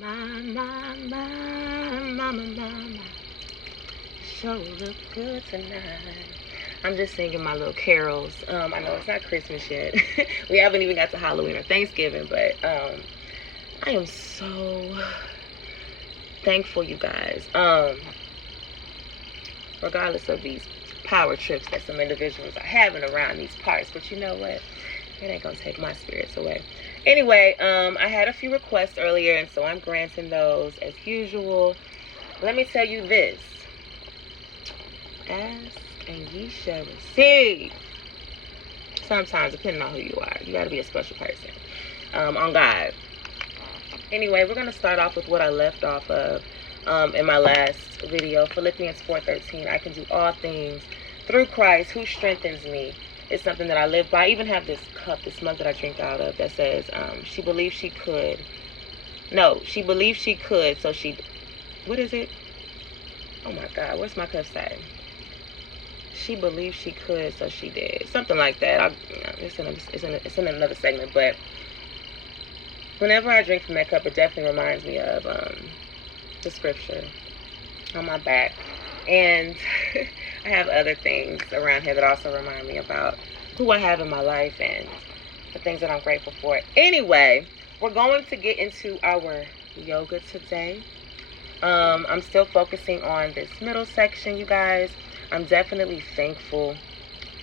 My. Sure look good tonight. I'm just singing my little carols. I know it's not Christmas yet. We haven't even got to Halloween or Thanksgiving, but I am so thankful, you guys. Regardless of these power trips that some individuals are having around these parts, but you know what? It ain't gonna take my spirits away. Anyway, I had a few requests earlier, and so I'm granting those as usual. Let me tell you this. Ask and ye shall receive. Sometimes, depending on who you are, you got to be a special person on God. Anyway, we're going to start off with what I left off of in my last video. Philippians 4:13. I can do all things through Christ who strengthens me. It's something that I live by. I even have this cup, this mug that I drink out of that says, she believed she could. No, she believed she could, so she... What is it? Oh my God, what's my cup say? She believed she could, so she did. Something like that. It's in another segment, but whenever I drink from that cup, it definitely reminds me of the scripture on my back. And I have other things around here that also remind me about who I have in my life and the things that I'm grateful for. Anyway, we're going to get into our yoga today. I'm still focusing on this middle section, you guys. I'm definitely thankful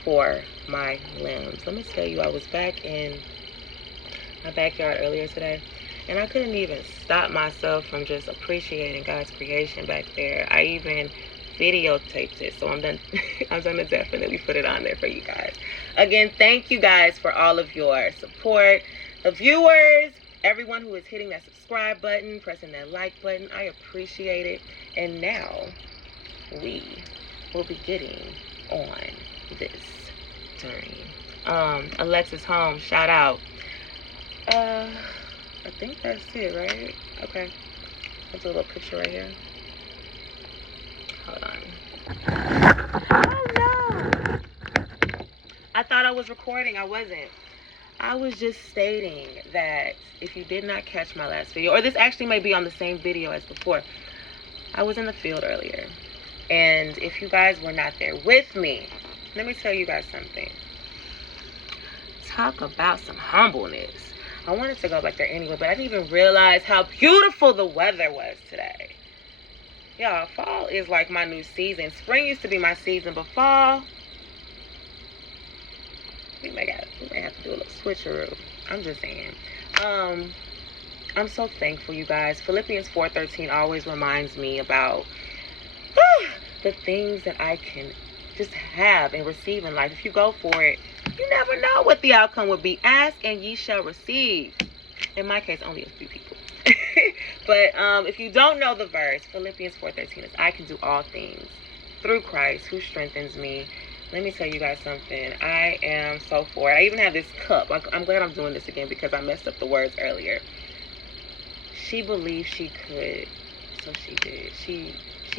for my limbs. Let me tell you, I was back in my backyard earlier today, and I couldn't even stop myself from just appreciating God's creation back there. I even videotaped it, so I'm gonna definitely put it on there for you guys. Again, thank you guys for all of your support, the viewers, everyone who is hitting that subscribe button, pressing that like button. I appreciate it. And now we will be getting on this journey. Alexis Holmes, shout out. I think that's it, right? Okay. Let's do a little picture right here. Hold on. Oh no! I thought I was recording. I wasn't. I was just stating that if you did not catch my last video, or this actually may be on the same video as before, I was in the field earlier. And if you guys were not there with me, let me tell you guys something. Talk about some humbleness. I wanted to go back there anyway, but I didn't even realize how beautiful the weather was today. Y'all, fall is like my new season. Spring used to be my season, but fall, we may have to do a little switcheroo. I'm just saying. I'm so thankful, you guys. Philippians 4:13 always reminds me about the things that I can just have and receive in life. If you go for it, you never know what the outcome would be. Ask and ye shall receive. In my case, only a few people. But if you don't know the verse, Philippians 4:13 is, I can do all things through Christ who strengthens me. Let me tell you guys something. I am so for it. I even have this cup. I'm glad I'm doing this again because I messed up the words earlier. She believed she could, so she did. She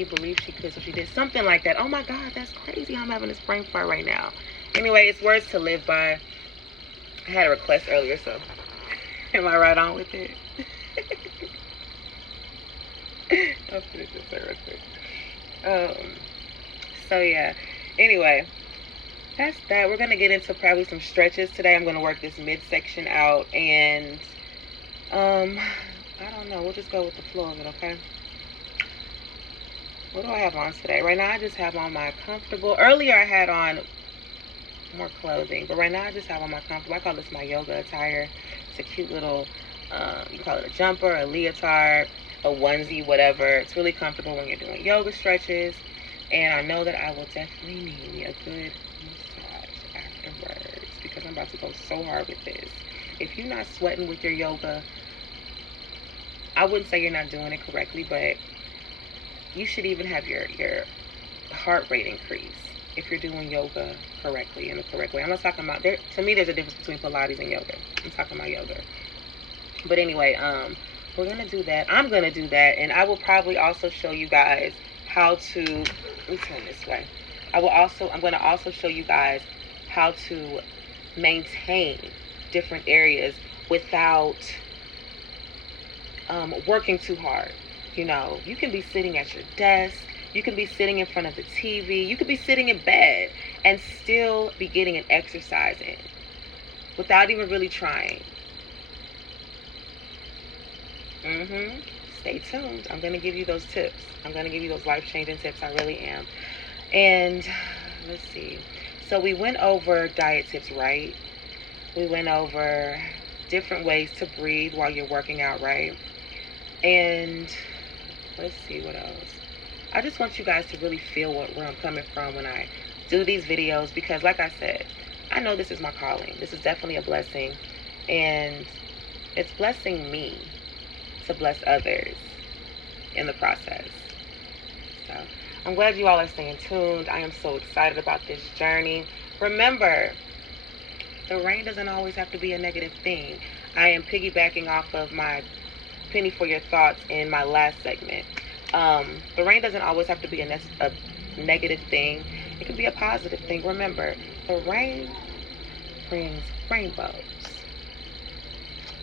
believed she could, so she did. Something like that. Oh my God, that's crazy. I'm having this brain fart right now. Anyway, it's words to live by. I had a request earlier, so am I right on with it? I'll finish this real quick. So yeah. Anyway, that's that. We're gonna get into probably some stretches today. I'm gonna work this midsection out, and I don't know. We'll just go with the flow of it, okay? What do I have on today? Right now, I just have on my comfortable. Earlier, I had on more clothing, but right now, I just have on my comfortable. I call this my yoga attire. It's a cute little, you call it a jumper, a leotard, a onesie, whatever. It's really comfortable when you're doing yoga stretches. And I know that I will definitely need me a good massage afterwards because I'm about to go so hard with this. If you're not sweating with your yoga, I wouldn't say you're not doing it correctly, but you should even have your heart rate increase if you're doing yoga correctly, in the correct way. I'm not talking about, to me, there's a difference between Pilates and yoga. I'm talking about yoga. But anyway, we're going to do that. I'm going to do that, and I will probably also show you guys how to, let me turn this way. I'm going to also show you guys how to maintain different areas without working too hard. You know, you can be sitting at your desk, you can be sitting in front of the TV, you could be sitting in bed and still be getting an exercise in without even really trying. Stay tuned. I'm going to give you those tips. I'm going to give you those life-changing tips. I really am. And let's see. So we went over diet tips, right? We went over different ways to breathe while you're working out, right? And let's see what else. I just want you guys to really feel where I'm coming from when I do these videos, because like I said, I know this is my calling. This is definitely a blessing, and it's blessing me to bless others in the process. So I'm glad you all are staying tuned. I am so excited about this journey. Remember, the rain doesn't always have to be a negative thing. I am piggybacking off of my penny for your thoughts in my last segment. The rain doesn't always have to be a negative thing. It can be a positive thing. Remember, the rain brings rainbows.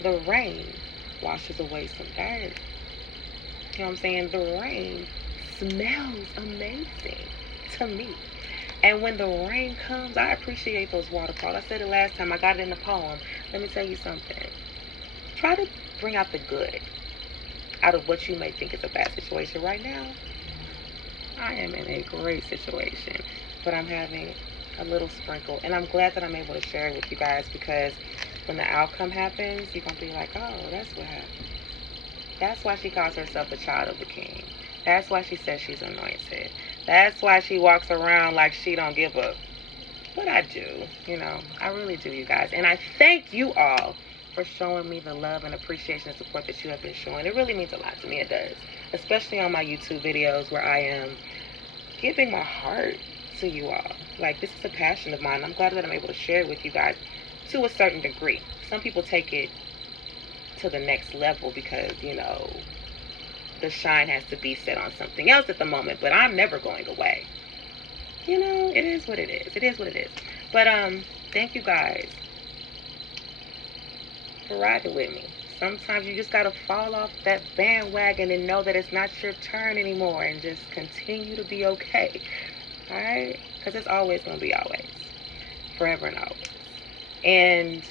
The rain washes away some dirt. You know what I'm saying? The rain smells amazing to me. And when the rain comes, I appreciate those waterfalls. I said it last time. I got it in the poem. Let me tell you something. Try to bring out the good out of what you may think is a bad situation. Right now, I am in a great situation, but I'm having a little sprinkle. And I'm glad that I'm able to share it with you guys, because when the outcome happens, you're going to be like, oh, that's what happened. That's why she calls herself a child of the king. That's why she says she's anointed. That's why she walks around like she don't give up. But I do, you know, I really do, you guys. And I thank you all for showing me the love and appreciation and support that you have been showing. It really means a lot to me, it does. Especially on my YouTube videos where I am giving my heart to you all. Like, this is a passion of mine. I'm glad that I'm able to share it with you guys to a certain degree. Some people take it to the next level because, you know, the shine has to be set on something else at the moment, but I'm never going away. You know, it is what it is. It is what it is. But thank you guys for riding with me. Sometimes you just gotta fall off that bandwagon and know that it's not your turn anymore, and just continue to be okay. Alright? Because it's always gonna be always. Forever and always. And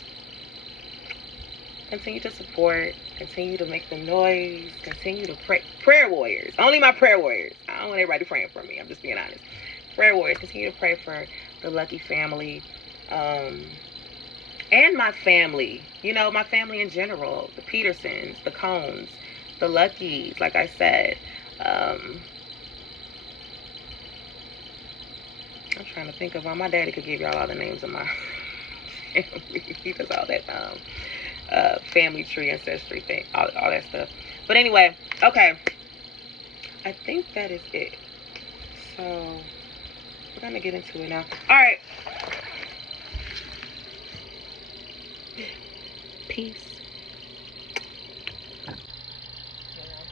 continue to support, continue to make the noise, continue to pray. Prayer warriors. Only my prayer warriors. I don't want everybody praying for me. I'm just being honest. Prayer warriors. Continue to pray for the Lucky family. And my family. You know, my family in general. The Petersons, the Cones, the Luckies, like I said. I'm trying to think of all. My daddy could give y'all all the names of my family. He does all that family tree, ancestry thing, all that stuff. But anyway, okay, I think that is it. So we're gonna get into it now. All right, peace. You know,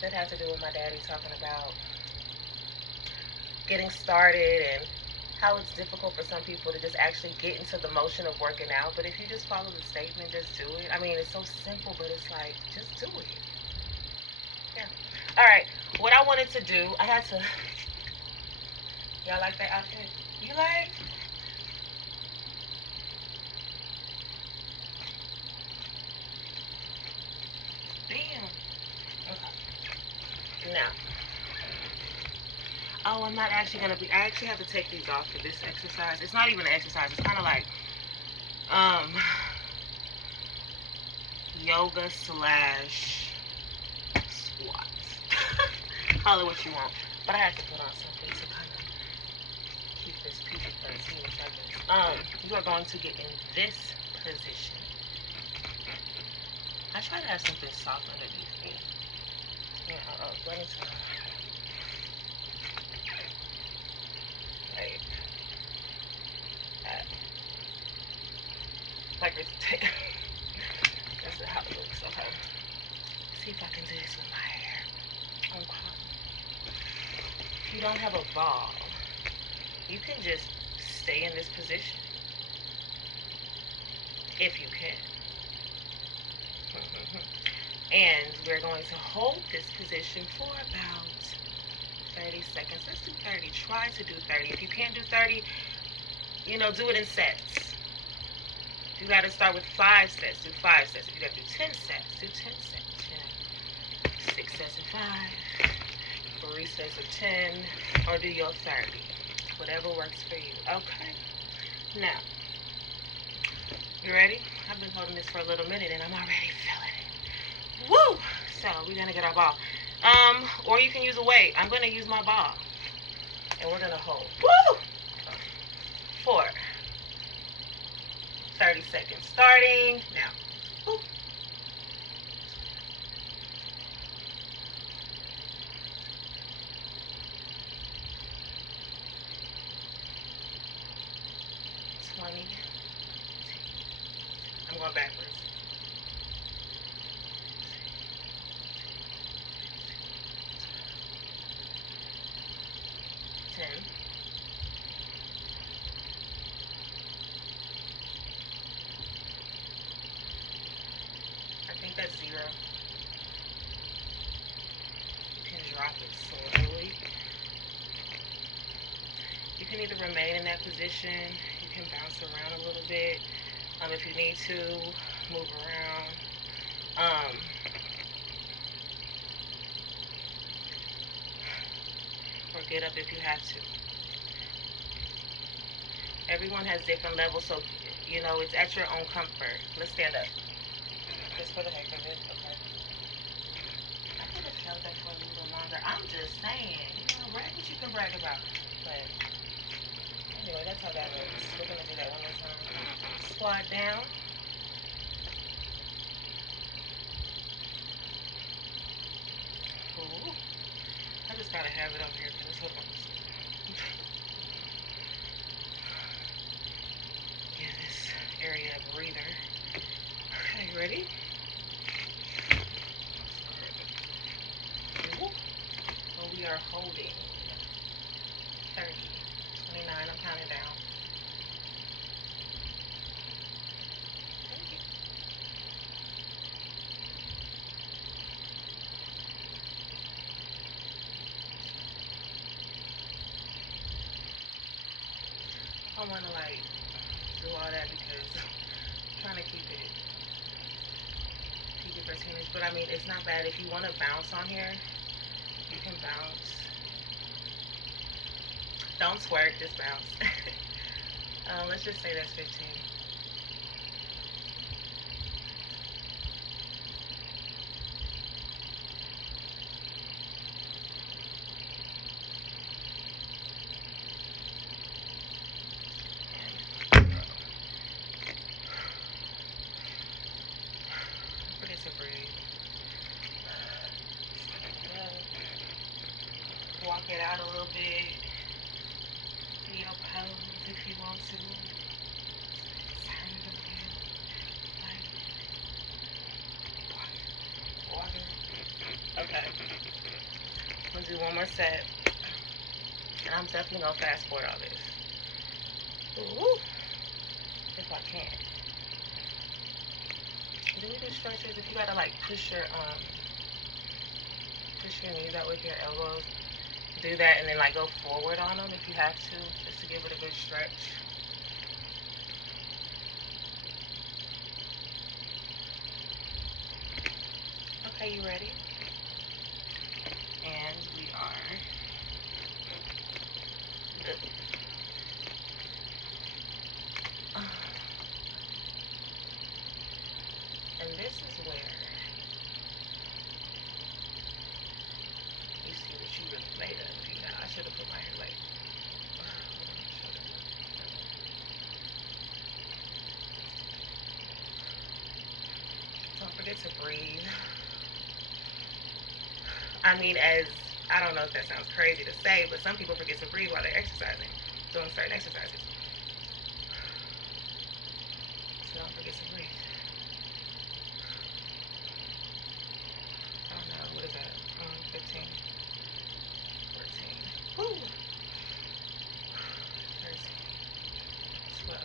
that has to do with my daddy talking about getting started and how it's difficult for some people to just actually get into the motion of working out. But if you just follow the statement, just do it. I mean, it's so simple, but it's like, just do it. Yeah. All right. What I wanted to do, I had to... Y'all like that outfit? You like? Damn. Okay. Now. Oh, I'm not actually going to be... I actually have to take these off for this exercise. It's not even an exercise. It's kind of like... yoga slash squats. Call it what you want. But I have to put on something to kind of keep this PG-13, which I guess. You are going to get in this position. I try to have something soft underneath me. Yeah, let me try. Like that. Like it's that's how it looks. Okay. See if I can do this with my hair. Okay. If you don't have a ball, you can just stay in this position. If you can. And we're going to hold this position for about 30 seconds. Let's do 30. Try to do 30. If you can't do 30, you know, do it in sets. You got to start with 5 sets. Do 5 sets. If you got to do 10 sets, do 10 sets. You know, 6 sets of 5, 3 sets of 10, or do your 30. Whatever works for you. Okay. Now, you ready? I've been holding this for a little minute and I'm already feeling it. Woo! So we're gonna get our ball. Or you can use a weight. I'm gonna use my ball. And we're gonna hold. Woo! 4. 30 seconds starting now. Woo. 20. I'm going backwards. 10. I think that's 0. You can drop it slowly. You can either remain in that position. You can bounce around a little bit. If you need to, move around. Or get up if you have to. Everyone has different levels, so you know it's at your own comfort. Let's stand up. Just for the heck of it, okay? I could have held that for a little longer. I'm just saying, you know, brag what you can brag about. But anyway, that's how that looks. We're gonna do that one more time. Squat down. Ooh. I just gotta have it up here because it's hooking. Give this area a breather. Okay, ready? Ooh. Well, we are holding 30, 29. I'm counting down. I want to like do all that because I'm trying to keep it cartoonish. But I mean, it's not bad if you want to bounce on here. You can bounce. Don't twerk, just bounce. Let's just say that's 15. Forget to breathe. Walk it out a little bit. Your pose if you want to. Turn it again. Like water. Okay. I'm gonna do one more set. And I'm definitely gonna fast forward all this. Ooh. If I can. Do we do stretches? If you gotta like push your knees out with your elbows, do that and then like go forward on them if you have to, just to give it a good stretch. Okay, you ready? And we are good. And this is where you see what you really made of. You know, I should have put my hair like. Don't forget to breathe. I mean, I don't know if that sounds crazy to say, but some people forget to breathe while they're exercising, doing certain exercises. So don't forget to breathe. I don't know, what is that? 15, 14, woo, 13, 12,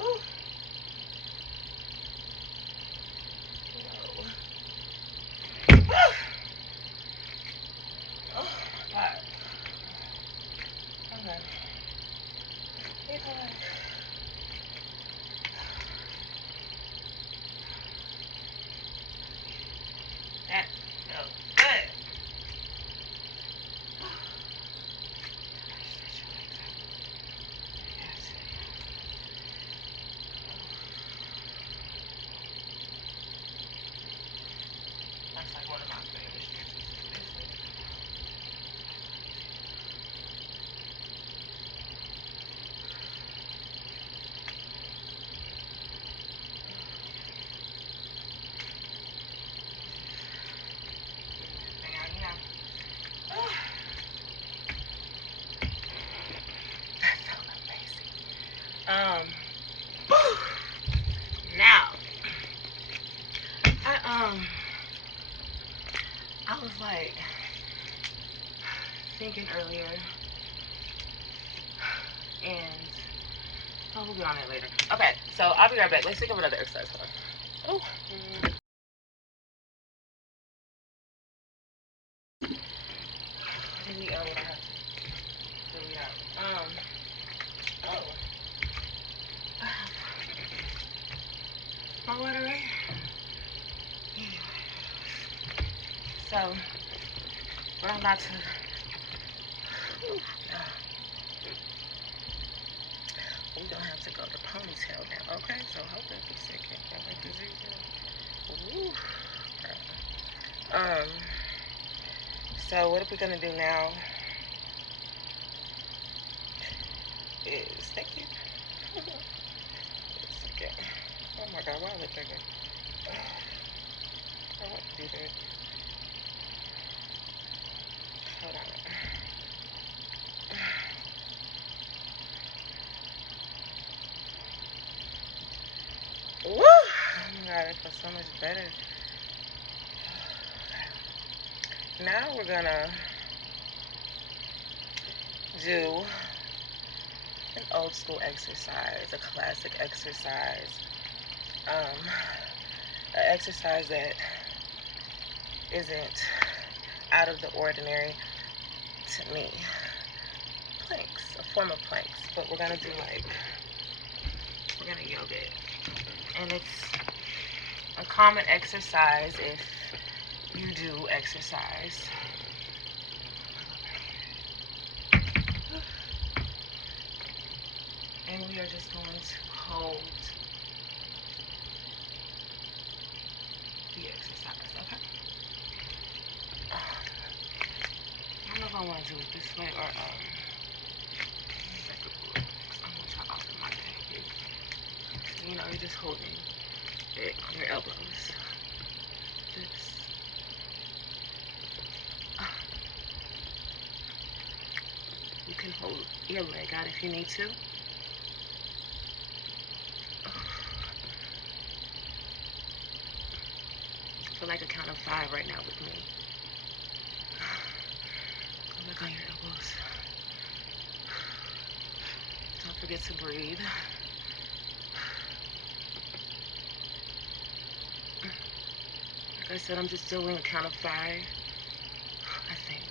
ooh, That felt good. That's like one of my favorite stretches. That felt amazing. Now, I was like thinking earlier, and we'll get on it later. Okay, so I'll be right back. Let's think of another exercise. Hold on. Oh. Delete out what I have to delete out. Oh. My water right? So, what I'm about to. We don't have to go to ponytail now, okay? So hold up a second. Ooh, so what are we gonna do now? Is thank you. Okay. Oh my God, why are they thinking? I want to do that. Hold on. Woo! Oh my God, it feels so much better. Now we're gonna do an old school exercise, a classic exercise. An exercise that isn't out of the ordinary to me. Planks, a form of planks, but we're gonna do we're gonna yoga it. And it's a common exercise if you do exercise. And we are just going to hold the exercise, okay? I don't know if I want to do it this way or I'm gonna try off of my back. You know, you're just holding it on your elbows. This. You can hold your leg out if you need to. For like a count of 5 right now with me. Go back on your elbows. Don't forget to breathe. Like I said, I'm just doing a count of 5. I think.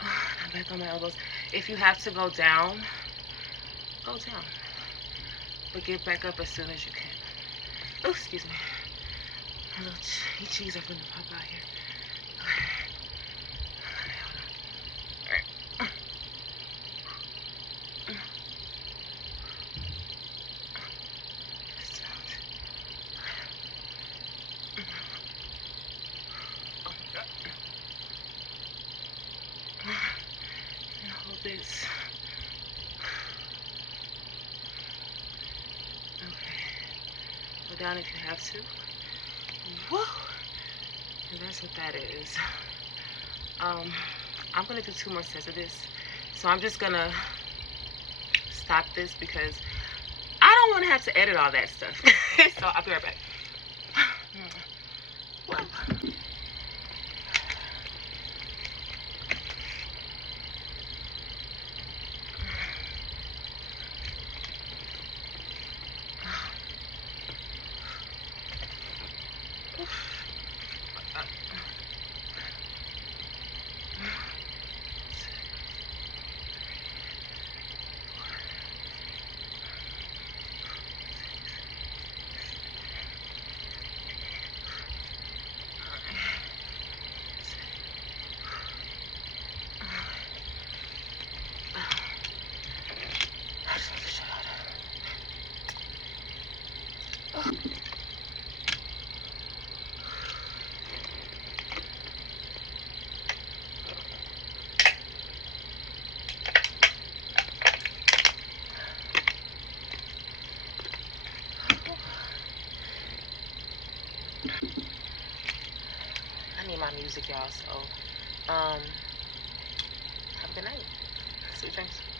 I'm back on my elbows. If you have to go down, go down. But get back up as soon as you can. Oh, excuse me. My little cheese are gonna pop out here. Okay, hold on. Alright. And hold this. Okay. Go down if you have to. Woo! And that's what that is. I'm gonna do 2 more sets of this. So I'm just gonna stop this because I don't want to have to edit all that stuff. So I'll be right back. Whoa. music, y'all. So, have a good night. Sweet dreams.